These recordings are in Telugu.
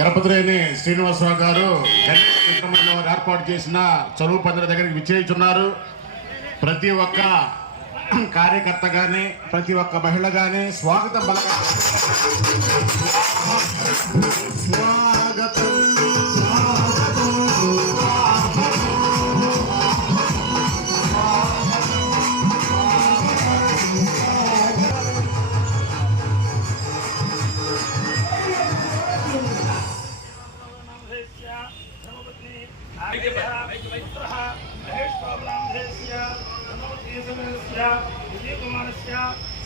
ఎరపతిరేని శ్రీనివాసరావు గారు గణేష్ వారు ఏర్పాటు చేసిన చదువు పందిరి దగ్గరికి విచ్చేయుచున్నారు. ప్రతి ఒక్క కార్యకర్త గాని ప్రతి ఒక్క మహిళ గాని స్వాగతం పలక पत्नी पुत्रः महेशब्राह्मणस्य विजयकुमारस्य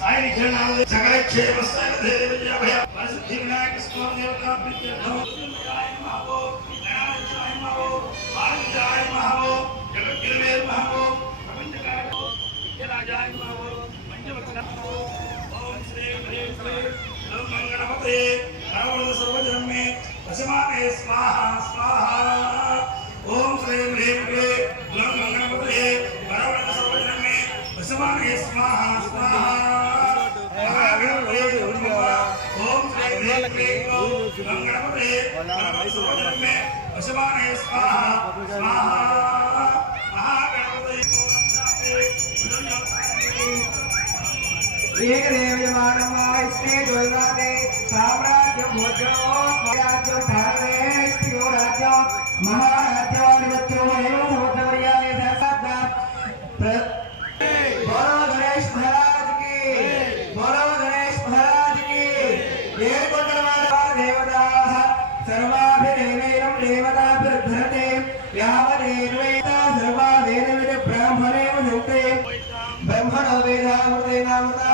सायनिघ्यनाथ सकलक्षेमस्ताय देवजयाभय वरसिद्धि विनायक स्वामी देवताभ्यर्थम गणाय महावो गणाय महावो वाणिजाय महावो जगद्गुरुवे महावो प्रपञ्चकाय विद्यराजाय महावो पंचवचन महावो ओम श्री हरे श्री गणपते सर्वजन्मे। పశ్చిమానే స్వాహ స్వాహ ఓం శ్రీం హ్రీం హ్రీ గుణం మంగళపదే పరవణ సర్వజనమే పశ్చిమానే స్వాహ స్వాహ ఓం శ్రీం హ్రీం మహాగణపతి एकदेवयमानं वा इष्टे द्वैरादे साम्राज्य भोज्यो स्वराज्यो ठारे स्त्रियो राज्य महाराज्य निवत्यो एवं भोजवर्याय सहसा बोलो गणेश महाराज की बोलो गणेश महाराज की एकवतरवादा देवताः सर्वाभिदेवेनं देवताभिर्धरते यावदेवेता सर्वा वेदविद ब्राह्मणेव धृते ब्रह्मणो वेदामृतेनामृता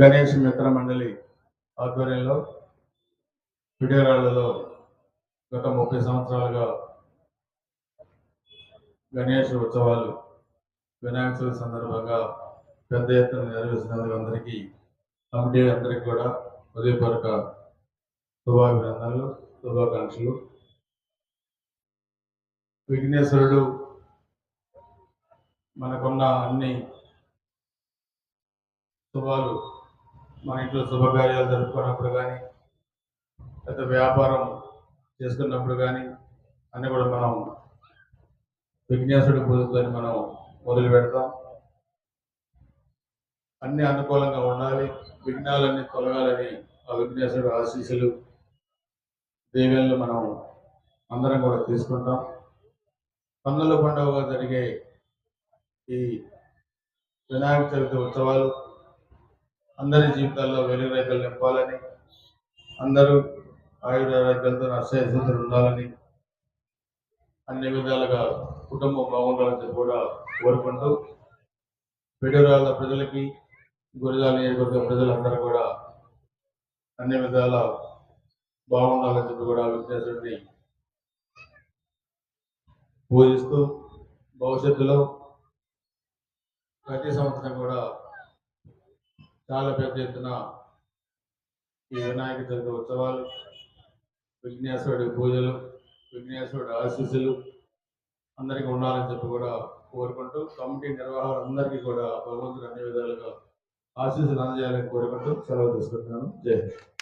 గణేష్ మిత్ర మండలి ఆధ్వర్యంలో పిడేరాళ్ళలో గత ముప్పై సంవత్సరాలుగా గణేష్ ఉత్సవాలు వినాయక చవితి సందర్భంగా పెద్ద ఎత్తున నిర్వహిస్తున్నందుకు అందరికీ కమిటీ అందరికీ కూడా హృదయపూర్వక శుభాభినందనలు శుభాకాంక్షలు. విఘ్నేశ్వరుడు మనకున్న అన్ని శుభాలు మన ఇంట్లో శుభకార్యాలు జరుపుకున్నప్పుడు కానీ లేదా వ్యాపారం చేసుకున్నప్పుడు కానీ అన్నీ కూడా మనం విజ్ఞాసుడి పూజతోని మనం మొదలు పెడతాం. అన్ని అనుకూలంగా ఉండాలి. విఘ్నాలన్నీ తొలగాలని ఆ విఘ్నేశ్వరుడు ఆశీస్సులు దేవేళ్ళు మనం అందరం కూడా తీసుకుంటాం. పన్నుల పండుగగా జరిగే ఈ వినాయక చవితి ఉత్సవాలు అందరి జీవితాల్లో వెలుగు రేఖలు నింపాలని అందరూ ఆయురారోగ్యాలతో అక్షయశుద్ధులు ఉండాలని అన్ని విధాలుగా కుటుంబం బాగుండాలని కూడా కోరుకుంటూ పిడురాల ప్రజలకి గురిజాల నియోజకవర్గ ప్రజలందరూ కూడా అన్ని విధాల బాగుండాలని చెప్పి కూడా విఘ్నేశ్వరుడిని పూజిస్తూ భవిష్యత్తులో ప్రతి సంవత్సరం కూడా చాలా పెద్ద ఎత్తున ఈ వినాయక చవితి ఉత్సవాలు విఘ్నేశ్వరుడి పూజలు విఘ్నేశ్వరుడి ఆశీస్సులు అందరికీ ఉండాలని చెప్పి కూడా కోరుకుంటూ కమిటీ నిర్వాహకులందరికీ కూడా భగవంతుడు అన్ని విధాలుగా ఆశీస్సులు అందజేయాలని కోరుకుంటూ సెలవు తీసుకుంటున్నాను. జై హింద్.